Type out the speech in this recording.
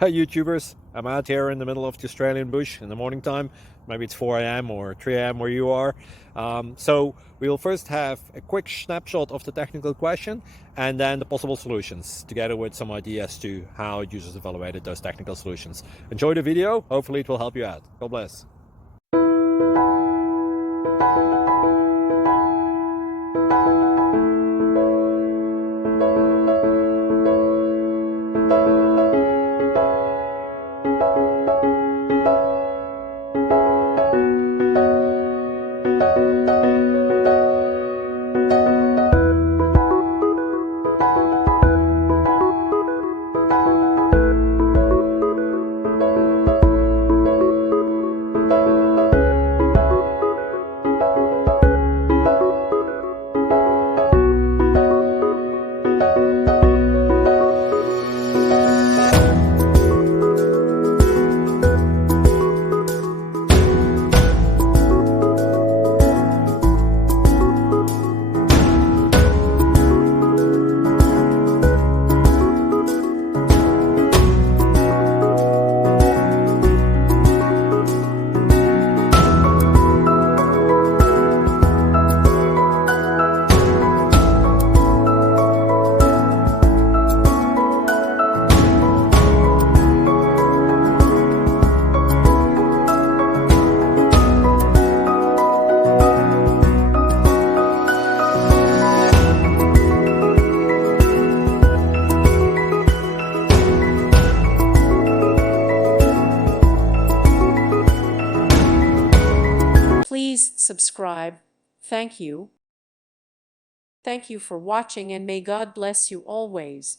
Hey YouTubers, I'm out here in the middle of the Australian bush in the morning time. Maybe it's 4 a.m. or 3 a.m. where you are. So we'll first have a quick snapshot of the technical question and then the possible solutions, together with some ideas to how users evaluated those technical solutions. Enjoy the video, hopefully it will help you out. God bless. Please subscribe. Thank you. Thank you for watching, and may God bless you always.